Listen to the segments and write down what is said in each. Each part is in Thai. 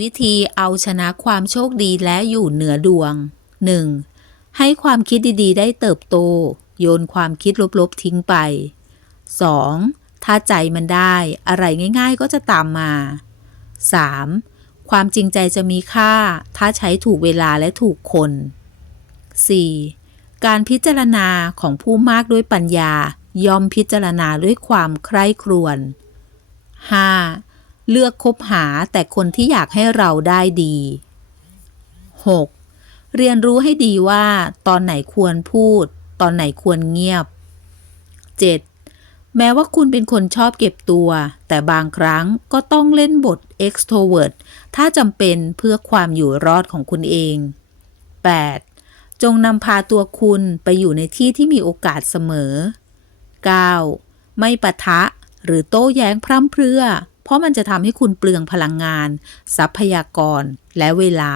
วิธีเอาชนะความโชคดีและอยู่เหนือดวง 1. ให้ความคิดดีๆ ได้เติบโต โยนความคิดลบๆทิ้งไป 2. ถ้าใจมันได้อะไรง่ายๆก็จะตามมา 3. ความจริงใจจะมีค่า ถ้าใช้ถูกเวลาและถูกคน 4. การพิจารณาของผู้มากด้วยปัญญายอมพิจารณาด้วยความใคร่ครวญ 5. เลือกคบหาแต่คนที่อยากให้เราได้ดี 6. เรียนรู้ให้ดีว่าตอนไหนควรพูด ตอนไหนควรเงียบ 7. แม้ว่าคุณเป็นคนชอบเก็บตัว แต่บางครั้งก็ต้องเล่นบท extrovert ถ้าจำเป็นเพื่อความอยู่รอดของคุณเอง 8. จงนำพาตัวคุณไปอยู่ในที่ที่มีโอกาสเสมอ 9. ไม่ปะทะหรือโต้แย้งพร่ำเพรื่อ เพราะมันจะทำให้คุณเปลืองพลังงาน ทรัพยากร และเวลา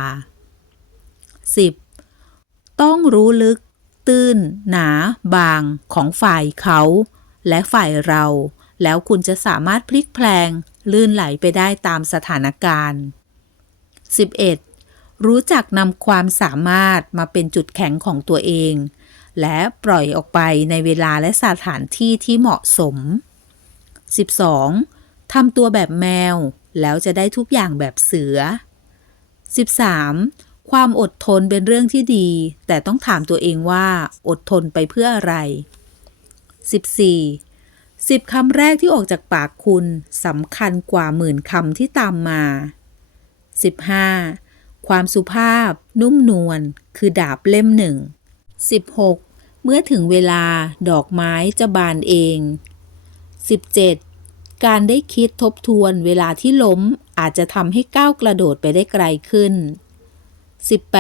10. ต้องรู้ลึก ตื้น หนา บาง ของฝ่ายเขา และฝ่ายเรา แล้วคุณจะสามารถพลิกแพลง ลื่นไหลไปได้ตามสถานการณ์ 11. รู้จักนำความสามารถมาเป็นจุดแข็งของตัวเอง และปล่อยออกไปในเวลาและสถานที่ที่เหมาะสม 12. ทำตัวแบบแมว แล้วจะได้ทุกอย่างแบบเสือ 13. ความอดทนเป็นเรื่องที่ดี แต่ต้องถามตัวเองว่า อดทนไปเพื่ออะไร 14. 10คำแรกที่ออกจากปากคุณสำคัญกว่าหมื่นคำที่ตามมา 15. ความสุภาพ นุ่มนวลคือดาบเล่มหนึ่ง 16. เมื่อถึงเวลาดอกไม้จะบานเอง 17. การได้คิดทบทวนเวลาที่ล้มอาจจะทำให้ก้าวกระโดดไปได้ไกลขึ้น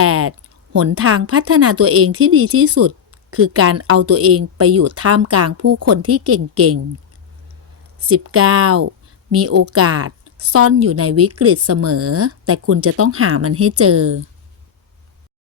18. หนทางพัฒนาตัวเองที่ดีที่สุด คือการเอาตัวเองไปอยู่ท่ามกลางผู้คนที่เก่งๆ 19. มีโอกาสซ่อนอยู่ในวิกฤตเสมอ แต่คุณจะต้องหามันให้เจอ